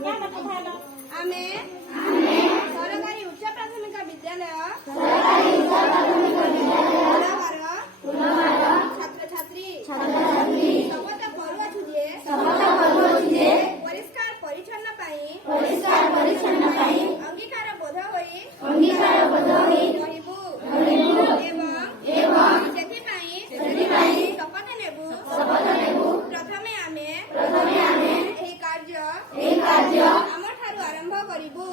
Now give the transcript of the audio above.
आमे सरकारी उच्च प्राथमिक विद्यालय छात्र छात्री शपथ करूछु जे परिष्कार परिच्छन्न अंगीकार बोध होई शपथ नेबु प्रथमे आमे कार्य आम ठारू आरंभ करिबु।